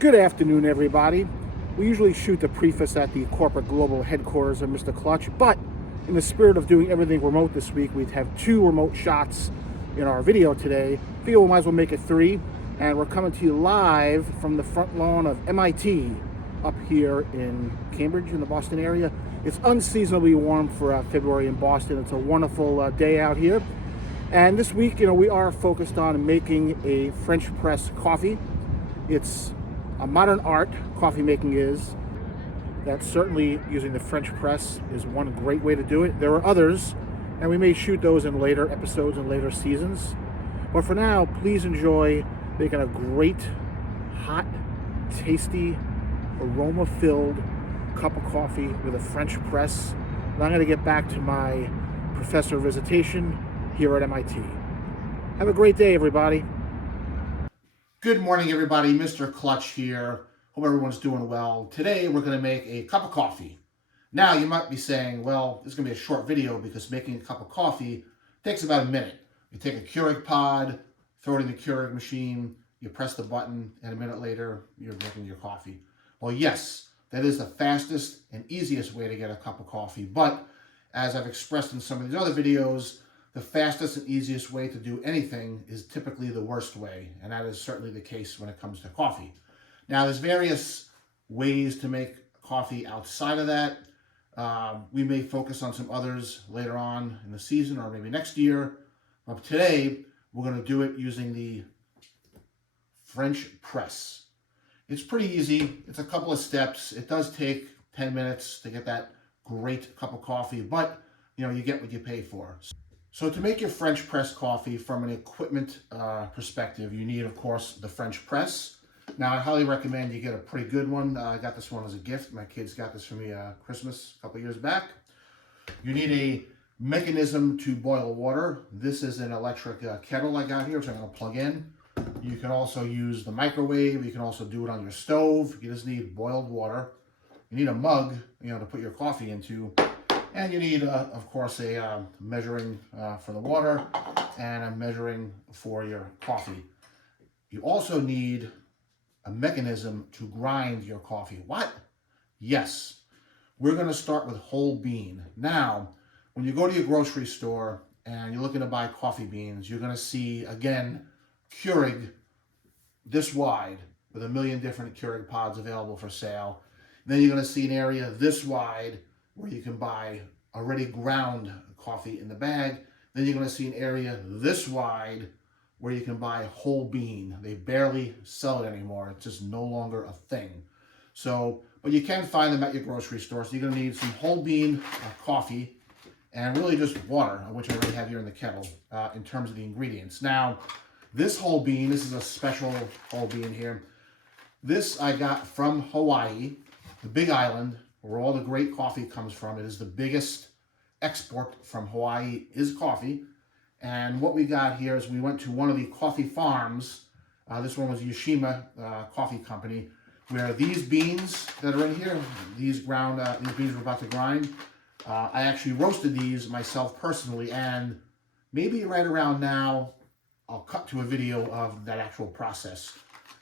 Good afternoon, everybody. We usually shoot the preface at the corporate global headquarters of Mr. Clutch, but in the spirit of doing everything remote this week, we'd have two remote shots in our video today. Figure we might as well make it three, and we're coming to you live from the front lawn of MIT up here in Cambridge in the Boston area. It's unseasonably warm for February in Boston. It's a wonderful day out here. And this week, we are focused on making a French press coffee. It's a modern art, coffee making is. That certainly using the French press is one great way to do it. There are others, and we may shoot those in later episodes and later seasons. But for now, please enjoy making a great, hot, tasty, aroma-filled cup of coffee with a French press. And I'm going to get back to my professor visitation here at MIT. Have a great day, everybody. Good morning, everybody. Mr. Clutch here. Hope everyone's doing well. Today, we're going to make a cup of coffee. Now, you might be saying, well, this is going to be a short video because making a cup of coffee takes about a minute. You take a Keurig pod, throw it in the Keurig machine, you press the button, and a minute later, you're making your coffee. Well, yes, that is the fastest and easiest way to get a cup of coffee. But as I've expressed in some of these other videos, the fastest and easiest way to do anything is typically the worst way, and that is certainly the case when it comes to coffee. Now, there's various ways to make coffee outside of that. We may focus on some others later on in the season or maybe next year. But today, we're going to do it using the French press. It's pretty easy. It's a couple of steps. It does take 10 minutes to get that great cup of coffee, but you get what you pay for. So to make your French press coffee from an equipment perspective, you need, of course, the French press. Now, I highly recommend you get a pretty good one. I got this one as a gift. My kids got this for me Christmas a couple years back. You need a mechanism to boil water. This is an electric kettle I got here, which I'm going to plug in. You can also use the microwave. You can also do it on your stove. You just need boiled water. You need a mug, to put your coffee into. And you need, of course, a measuring for the water and a measuring for your coffee. You also need a mechanism to grind your coffee. What? Yes. We're going to start with whole bean. Now, when you go to your grocery store and you're looking to buy coffee beans, you're going to see, again, Keurig this wide with a million different Keurig pods available for sale. And then you're going to see an area this wide where you can buy already ground coffee in the bag. Then you're going to see an area this wide where you can buy whole bean. They barely sell it anymore. It's just no longer a thing. So, but you can find them at your grocery store. So you're going to need some whole bean coffee and really just water, which I already have here in the kettle in terms of the ingredients. Now, this whole bean, this is a special whole bean here. This I got from Hawaii, the Big Island, where all the great coffee comes from. It is the biggest export from Hawaii is coffee. And what we got here is we went to one of the coffee farms. This one was Yoshima Coffee Company, where these beans that are in here, these beans we're about to grind, I actually roasted these myself personally. And maybe right around now, I'll cut to a video of that actual process.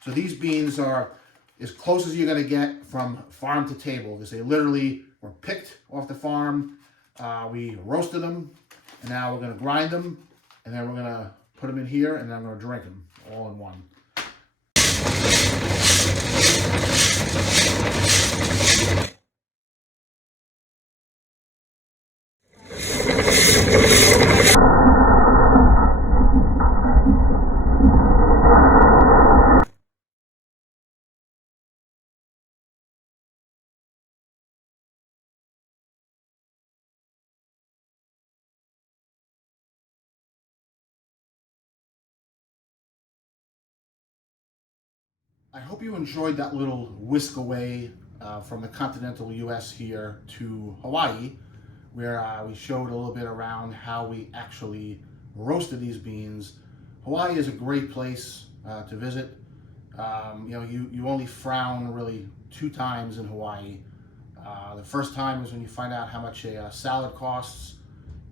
So these beans are as close as you're going to get from farm to table, because they literally were picked off the farm. We roasted them, and now we're going to grind them, and then we're going to put them in here, and then I'm going to drink them all in one. I hope you enjoyed that little whisk away from the continental US here to Hawaii, where we showed a little bit around how we actually roasted these beans. Hawaii is a great place to visit. You only frown really 2 times in Hawaii. The first time is when you find out how much a salad costs,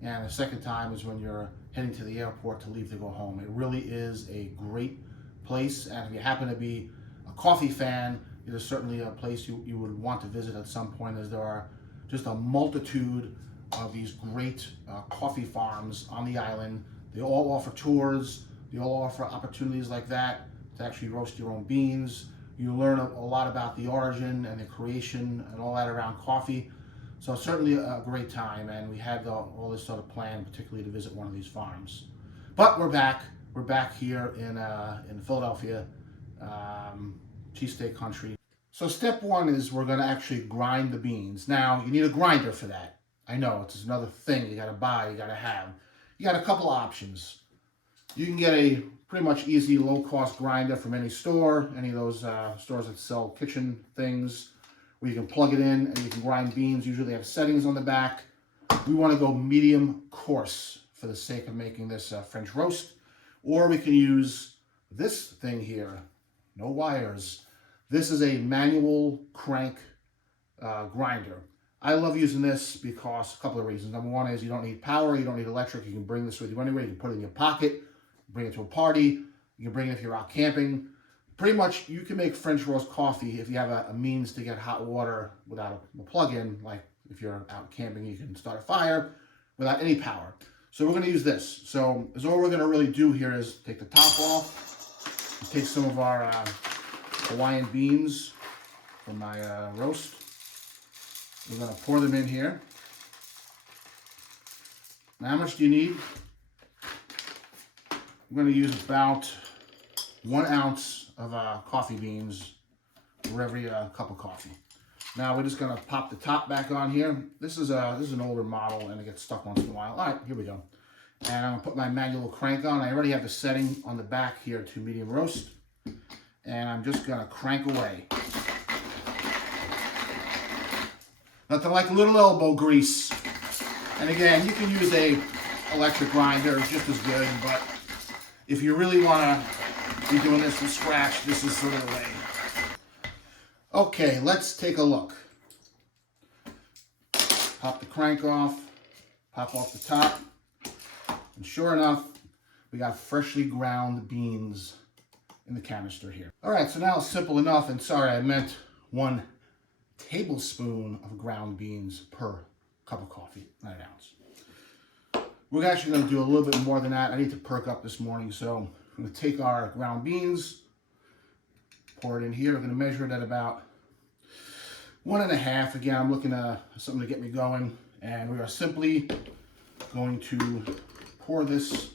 and the second time is when you're heading to the airport to leave to go home. It really is a great place, and if you happen to be a coffee fan, it is certainly a place you would want to visit at some point, as there are just a multitude of these great coffee farms on the island. They all offer tours. They all offer opportunities like that to actually roast your own beans. You learn a lot about the origin and the creation and all that around coffee. So certainly a great time, and we had all this sort of plan, particularly to visit one of these farms. But we're back. We're back here in Philadelphia, cheesesteak country. So step one is we're going to actually grind the beans. Now, you need a grinder for that. I know, it's another thing you got to buy, you got to have. You got a couple options. You can get a pretty much easy, low-cost grinder from any store, any of those stores that sell kitchen things, where you can plug it in and you can grind beans. Usually they have settings on the back. We want to go medium coarse for the sake of making this French roast. Or we can use this thing here, no wires. This is a manual crank grinder. I love using this because a couple of reasons. Number one is you don't need power, you don't need electric. You can bring this with you anywhere. You can put it in your pocket, bring it to a party. You can bring it if you're out camping. Pretty much you can make French roast coffee if you have a means to get hot water without a plug-in. Like if you're out camping, you can start a fire without any power. So we're going to use this. So all we're going to really do here is take the top off, take some of our Hawaiian beans from my roast. We're going to pour them in here. Now, how much do you need? I'm going to use about 1 ounce of coffee beans for every cup of coffee. Now we're just going to pop the top back on here. This is an older model and it gets stuck once in a while. All right, here we go. And I'm going to put my manual crank on. I already have the setting on the back here to medium roast. And I'm just going to crank away. Nothing like a little elbow grease. And again, you can use a electric grinder, it's just as good, but if you really want to be doing this from scratch, this is sort of the way. Okay, let's take a look. Pop the crank off, pop off the top, and sure enough, we got freshly ground beans in the canister here. All right, so now it's simple enough, and sorry, I meant 1 tablespoon of ground beans per cup of coffee, not an ounce. We're actually going to do a little bit more than that. I need to perk up this morning, so I'm going to take our ground beans, pour it in here. I'm going to measure it at about 1.5. Again, I'm looking at something to get me going, and we are simply going to pour this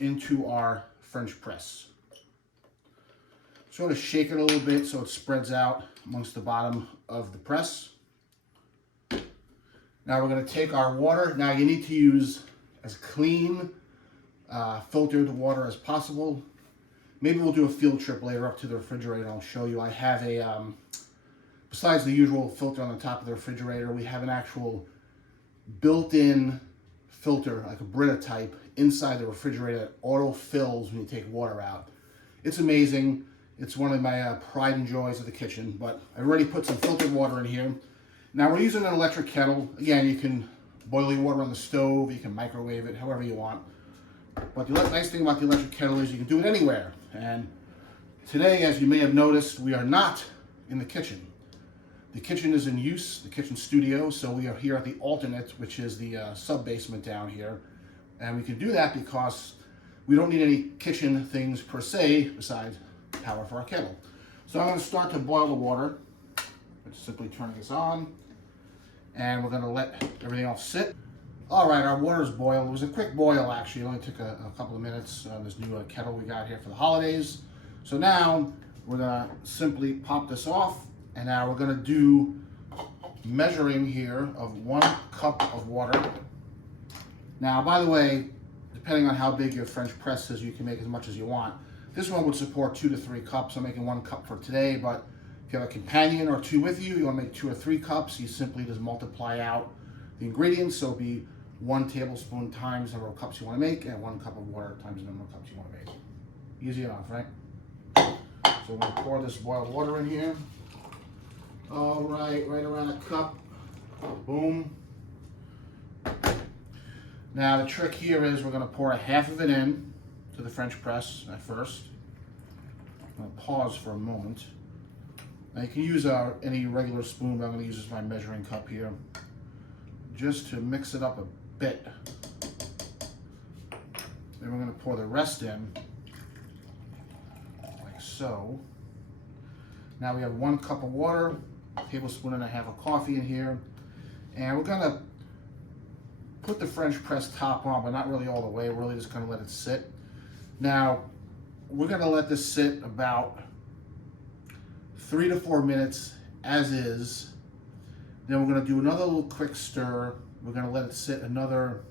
into our French press. Sort of shake it a little bit so it spreads out amongst the bottom of the press. Now we're going to take our water. Now you need to use as clean filtered water as possible. Maybe we'll do a field trip later up to the refrigerator and I'll show you. I have a, besides the usual filter on the top of the refrigerator, we have an actual built-in filter, like a Brita type, inside the refrigerator that auto fills when you take water out. It's amazing. It's one of my pride and joys of the kitchen, but I already put some filtered water in here. Now we're using an electric kettle. Again, you can boil your water on the stove, you can microwave it, however you want. But the nice thing about the electric kettle is you can do it anywhere. And today, as you may have noticed, we are not in the kitchen. The kitchen is in use, the kitchen studio, so we are here at the alternate, which is the sub-basement down here. And we can do that because we don't need any kitchen things per se, besides power for our kettle. So I'm going to start to boil the water. Just simply turning this on, and we're going to let everything else sit. All right, our water's boiled. It was a quick boil, actually. It only took a couple of minutes on this new kettle we got here for the holidays. So now we're going to simply pop this off, and now we're going to do measuring here of 1 cup of water. Now, by the way, depending on how big your French press is, you can make as much as you want. This one would support 2 to 3 cups. I'm making 1 cup for today, but if you have a companion or 2 with you, you want to make 2 or 3 cups, you simply just multiply out the ingredients. So it'll be 1 tablespoon times the number of cups you want to make, and 1 cup of water times the number of cups you want to make. Easy enough, right? So we're going to pour this boiled water in here. All right, right around a cup. Boom. Now the trick here is we're going to pour 1/2 of it in to the French press at first. I'm going pause for a moment. Now you can use any regular spoon, but I'm going to use just my measuring cup here, just to mix it up a bit. Then we're going to pour the rest in, like so. Now we have 1 cup of water, a tablespoon and a half of coffee in here, and we're going to put the French press top on, but not really all the way. We're really just going to let it sit. Now, we're going to let this sit about 3 to 4 minutes as is. Then we're going to do another little quick stir. We're going to let it sit another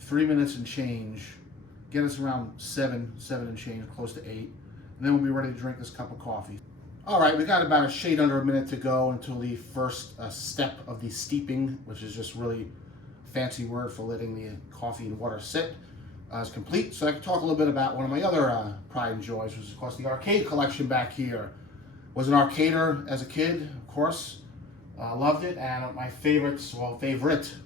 3 minutes and change. Get us around 7 and change, close to 8. And then we'll be ready to drink this cup of coffee. All right, we got about a shade under a minute to go until the first step of the steeping, which is just really a fancy word for letting the coffee and water sit, is complete. So I can talk a little bit about one of my other pride and joys, which is of course the arcade collection back here. Was an arcader as a kid, of course. Loved it, and my favorite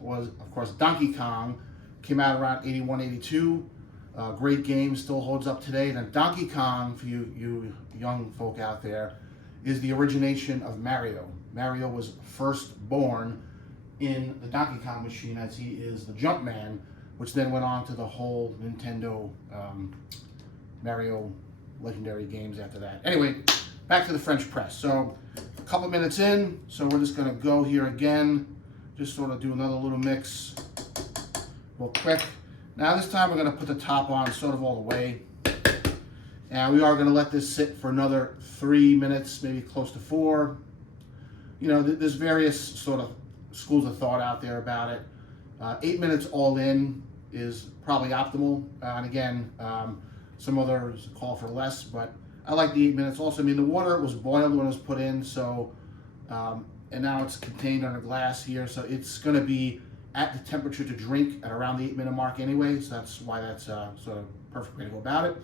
was, of course, Donkey Kong. Came out around 81, 82. Great game, still holds up today. And Donkey Kong, for you young folk out there, is the origination of Mario. Mario was first born in the Donkey Kong machine, as he is the Jumpman, which then went on to the whole Nintendo Mario legendary games after that. Anyway, back to the French press. So a couple minutes in, so we're just gonna go here again, just sort of do another little mix real quick. Now this time we're gonna put the top on sort of all the way. And we are gonna let this sit for another 3 minutes, maybe close to 4. You know, there's various sort of schools of thought out there about it. 8 minutes all in is probably optimal. And again, some others call for less, but I like the 8 minutes also. I mean, the water was boiled when it was put in, so, and now it's contained under glass here, so it's gonna be at the temperature to drink at around the 8 minute mark anyway, so that's why that's sort of perfect way to go about it.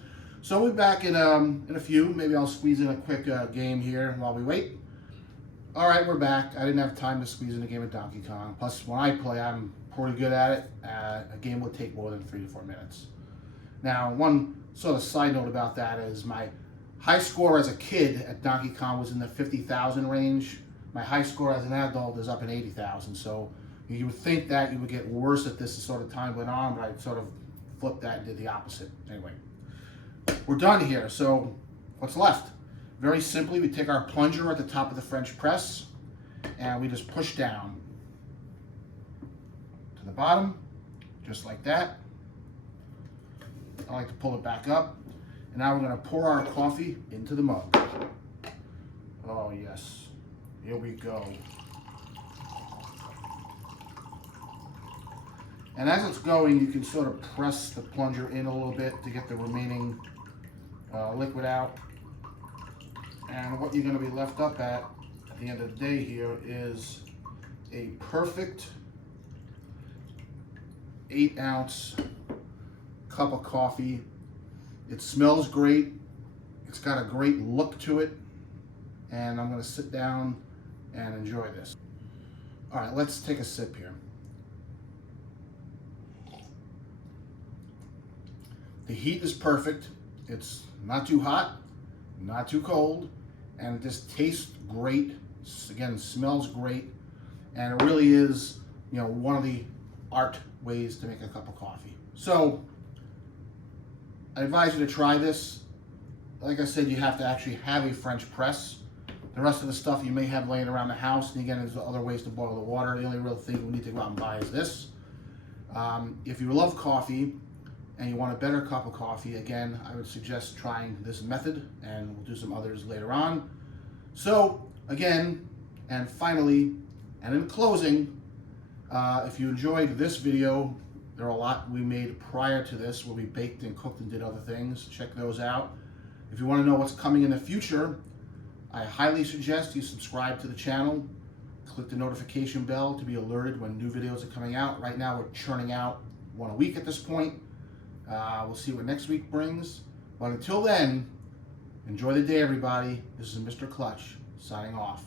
So we'll be back in a few. Maybe I'll squeeze in a quick game here while we wait. All right, we're back. I didn't have time to squeeze in a game of Donkey Kong. Plus, when I play, I'm pretty good at it. A game would take more than 3 to 4 minutes. Now, one sort of side note about that is my high score as a kid at Donkey Kong was in the 50,000 range. My high score as an adult is up in 80,000. So you would think that you would get worse at this as sort of time went on, but I sort of flipped that and did the opposite. Anyway, we're done here. So what's left? Very simply, we take our plunger at the top of the French press and we just push down to the bottom, just like that. I like to pull it back up. And now we're going to pour our coffee into the mug. Oh yes, here we go. And as it's going, you can sort of press the plunger in a little bit to get the remaining liquid out. And what you're going to be left up at the end of the day here is a perfect 8-ounce cup of coffee. It smells great. It's got a great look to it. And I'm going to sit down and enjoy this. All right, let's take a sip here. The heat is perfect. It's not too hot, not too cold, and it just tastes great. Again, smells great, and it really is, you know, one of the art ways to make a cup of coffee. So I advise you to try this. Like I said, you have to actually have a French press. The rest of the stuff you may have laying around the house, and again, there's other ways to boil the water. The only real thing we need to go out and buy is this. If you love coffee and you want a better cup of coffee, again, I would suggest trying this method, and we'll do some others later on. So again, and finally, and in closing, if you enjoyed this video, there are a lot we made prior to this where we baked and cooked and did other things. Check those out. If you want to know what's coming in the future, I highly suggest you subscribe to the channel. Click the notification bell to be alerted when new videos are coming out. Right now we're churning out one a week at this point. We'll see what next week brings. But until then, enjoy the day, everybody. This is Mr. Clutch, signing off.